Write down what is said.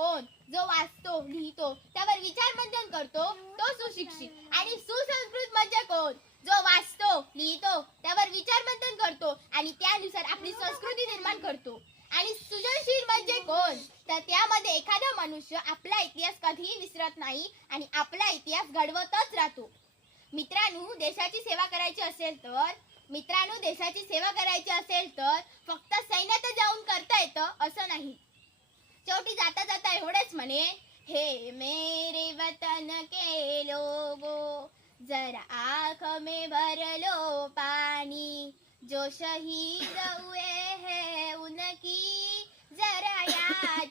कोण? जो वाचतो लिहितो त्यावर विचार मंथन करतो तो सुशिक्षित. आणि सुसंस्कृत म्हणजे कोण? जो वाचतो लिहितो त्यावर विचार मंथन करतो आणि त्यानुसार आपली संस्कृती निर्माण करतो. आणि सृजनशील म्हणजे कोण? तर त्यामध्ये एखादा मनुष्य आपला इतिहास कधीही विसरत नाही आणि आपला इतिहास घडवतच राहतो. मित्रांनो, देशाची सेवा करायची असेल तर फक्त सैन्यात जाऊन करता येतं असं नाही. शेवटी जाता जाता एवढेच म्हणे, हे मेरे वतन के लोगो जरा आँख में भर लो पानी, जो शहीद हुए हैं उनकी जरा याद